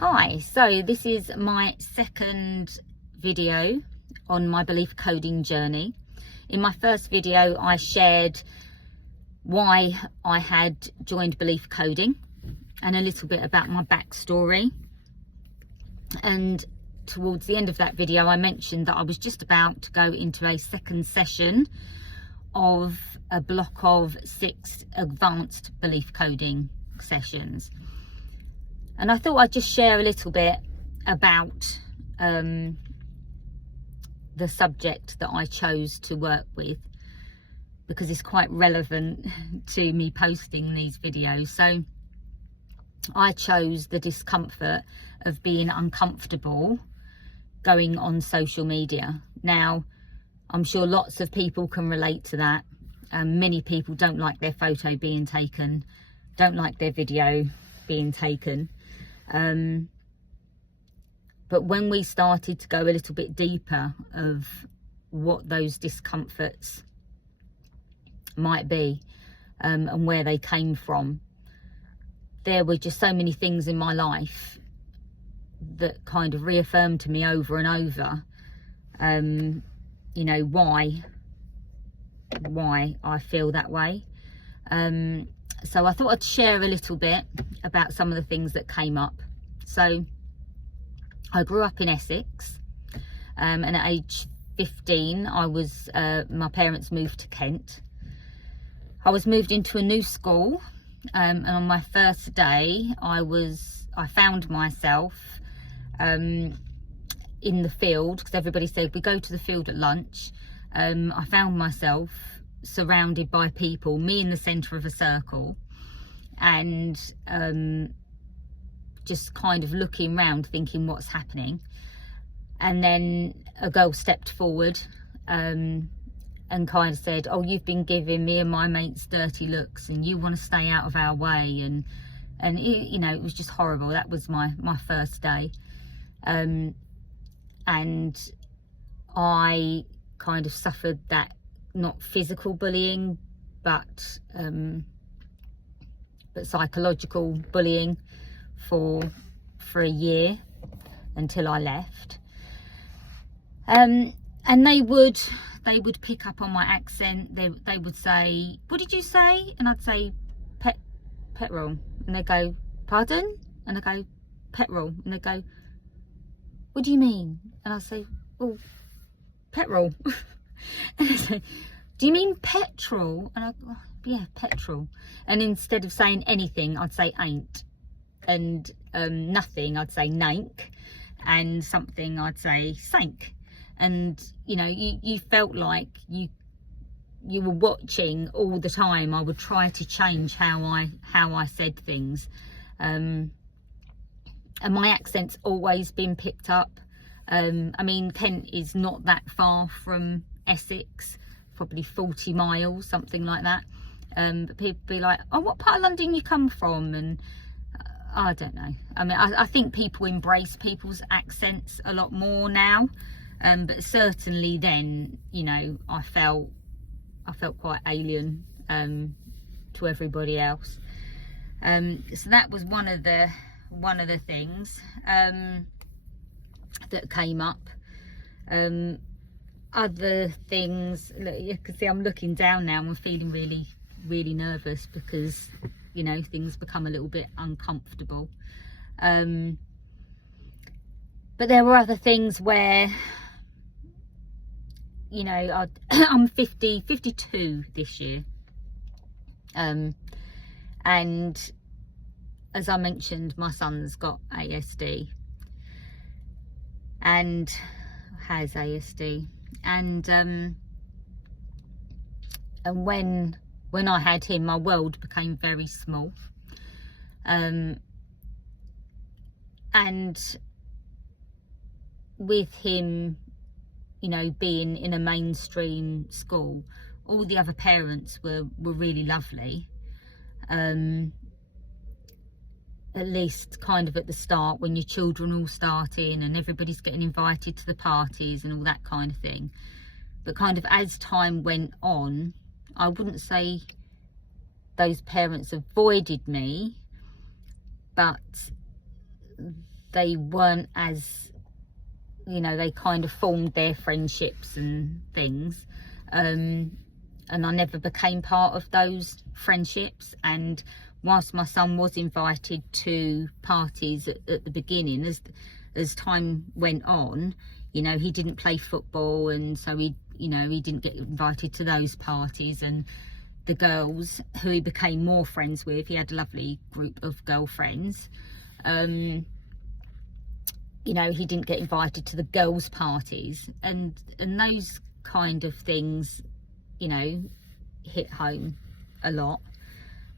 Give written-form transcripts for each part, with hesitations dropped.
Hi, so this is my second video on my belief coding journey. In my first video I shared why I had joined belief coding and a little bit about my backstory, and towards the end of that video I mentioned that I was just about to go into a second session of a block of 6 advanced belief coding sessions. And I thought I'd just share a little bit about the subject that I chose to work with, because it's quite relevant to me posting these videos. So I chose the discomfort of being uncomfortable going on social media. Now, I'm sure lots of people can relate to that. Many people don't like their photo being taken, don't like their video being taken. But when we started to go a little bit deeper of what those discomforts might be, and where they came from, there were just so many things in my life that kind of reaffirmed to me over and over, you know, why I feel that way. So I thought I'd share a little bit about some of the things that came up. So I grew up in Essex, and at age 15 I was my parents moved to Kent. I was moved into a new school, and on my first day I found myself in the field, because everybody said we go to the field at lunch. I found myself surrounded by people, me in the centre of a circle, and just kind of looking round thinking what's happening. And then a girl stepped forward and kind of said, "Oh, you've been giving me and my mates dirty looks and you want to stay out of our way." And it, you know, it was just horrible. That was my first day, and I kind of suffered that, not physical bullying, but psychological bullying for a year until I left. And they would pick up on my accent. They would say, "What did you say?" And I'd say petrol, and they go, "Pardon?" And I go, "Petrol." And they go, "What do you mean?" And I say, "Well, petrol." And they say, "Do you mean petrol?" And I go, "Oh, yeah, petrol." And instead of saying anything, I'd say ain't, and nothing, I'd say nank, and something, I'd say sank. And you know, you felt like you were watching all the time. I would try to change how I said things, and my accent's always been picked up. I mean, Kent is not that far from Essex, probably 40 miles, something like that. But people be like, "Oh, what part of London you come from?" And I don't know. I mean, I think people embrace people's accents a lot more now, but certainly then, you know, I felt quite alien to everybody else. So that was one of the things that came up. Other things, you can see I'm looking down now and I'm feeling really nervous, because you know, things become a little bit uncomfortable. But there were other things where, you know, I'm 52 this year, and as I mentioned, my son's got ASD and has ASD, and when I had him, my world became very small, and with him, you know, being in a mainstream school, all the other parents were really lovely, at least kind of at the start, when your children all start in and everybody's getting invited to the parties and all that kind of thing. But kind of as time went on, I wouldn't say those parents avoided me, but they weren't as, you know, they kind of formed their friendships and things, and I never became part of those friendships. And whilst my son was invited to parties at the beginning, as time went on, you know, he didn't play football, and so he didn't get invited to those parties. And the girls who he became more friends with, he had a lovely group of girlfriends, you know, he didn't get invited to the girls' parties, and those kind of things, you know, hit home a lot.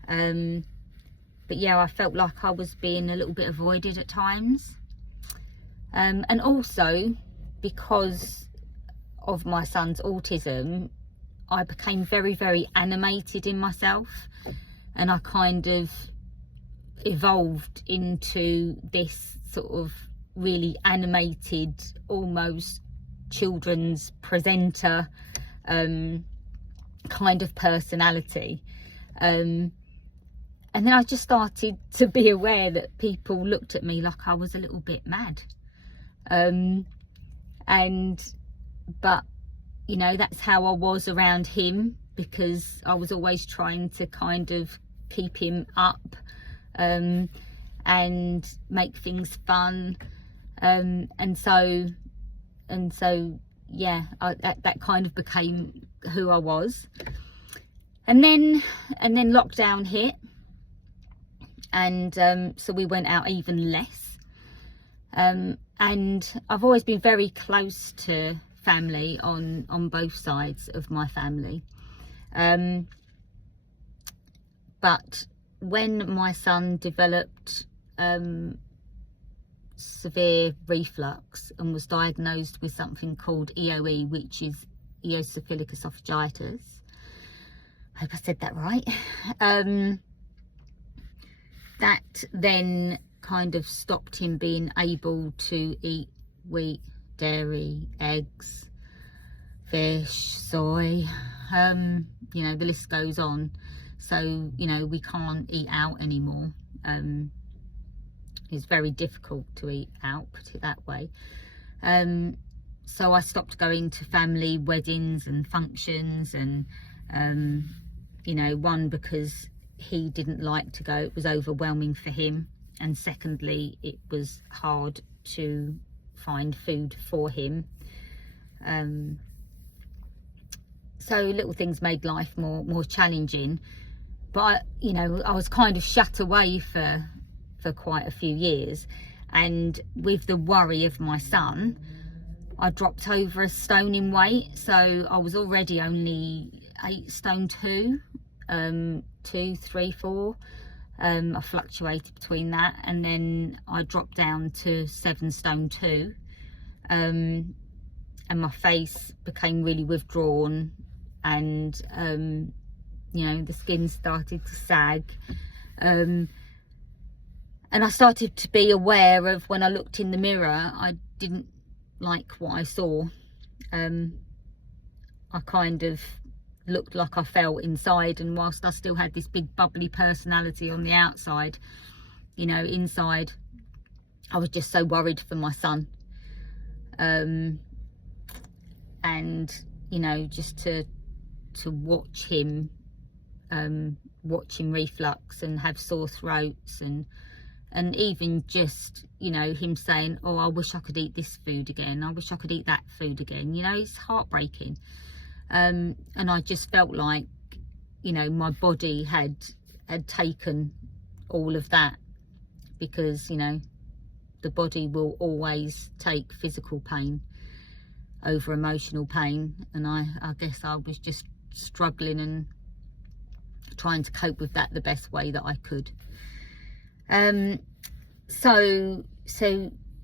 But yeah, I felt like I was being a little bit avoided at times, and also because of my son's autism, I became very, very animated in myself, and I kind of evolved into this sort of really animated, almost children's presenter kind of personality. And then I just started to be aware that people looked at me like I was a little bit mad. But you know, that's how I was around him, because I was always trying to kind of keep him up and make things fun. And so yeah, that kind of became who I was. And then lockdown hit, and so we went out even less. And I've always been very close to family on both sides of my family, but when my son developed severe reflux and was diagnosed with something called EOE, which is eosinophilic esophagitis, I hope I said that right, that then kind of stopped him being able to eat wheat, dairy, eggs, fish, soy, you know, the list goes on. So, you know, we can't eat out anymore. It's very difficult to eat out, put it that way. So I stopped going to family weddings and functions, and you know, one, because he didn't like to go, it was overwhelming for him, and secondly, it was hard to find food for him. So little things made life more challenging. But you know, I was kind of shut away for quite a few years, and with the worry of my son, I dropped over a stone in weight. So I was already only 8 stone 2, 2, 3, 4. I fluctuated between that, and then I dropped down to 7 stone 2, and my face became really withdrawn, and you know, the skin started to sag, and I started to be aware of, when I looked in the mirror, I didn't like what I saw. I kind of looked like I felt inside, and whilst I still had this big bubbly personality on the outside, you know, inside I was just so worried for my son. And you know, just to watch him reflux and have sore throats, and even just, you know, him saying, oh, I wish I could eat this food again, I wish I could eat that food again, you know, it's heartbreaking. And I just felt like, you know, my body had taken all of that, because, you know, the body will always take physical pain over emotional pain, and I guess I was just struggling and trying to cope with that the best way that I could. So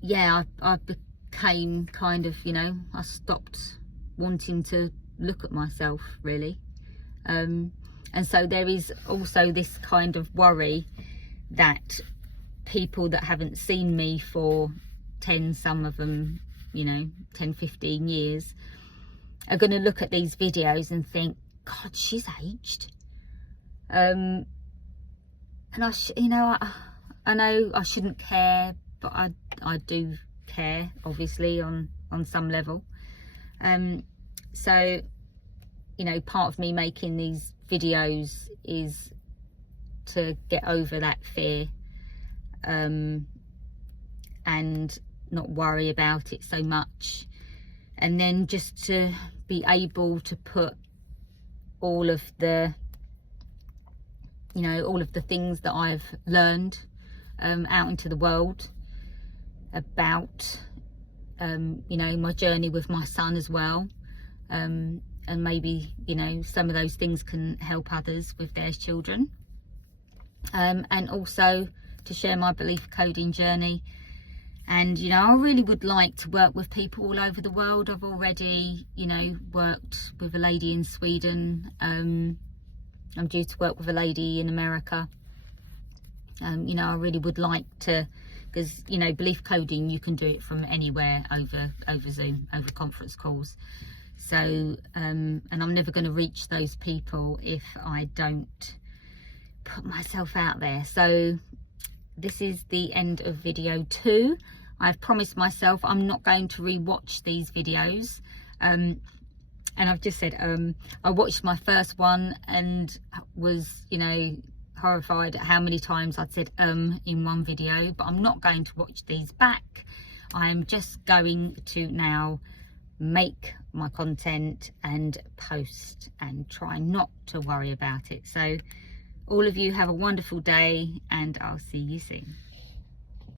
yeah, I became kind of, you know, I stopped wanting to look at myself, really. And so there is also this kind of worry that people that haven't seen me for 10, some of them, you know, 10, 15 years, are going to look at these videos and think, God, she's aged. And I know I shouldn't care, but I I do care, obviously, on some level. So, you know, part of me making these videos is to get over that fear, and not worry about it so much, and then just to be able to put all of the, you know, all of the things that I've learned out into the world about you know, my journey with my son as well, and maybe, you know, some of those things can help others with their children, and also to share my belief coding journey. And, you know, I really would like to work with people all over the world. I've already, you know, worked with a lady in Sweden. I'm due to work with a lady in America. You know, I really would like to, because, you know, belief coding, you can do it from anywhere over Zoom, over conference calls. So, and I'm never going to reach those people if I don't put myself out there. So this is the end of video 2. I've promised myself I'm not going to re-watch these videos, and I've just said I watched my first one and was, you know, horrified at how many times I'd said in one video, but I'm not going to watch these back. I'm just going to now make my content and post and try not to worry about it. So all of you have a wonderful day, and I'll see you soon.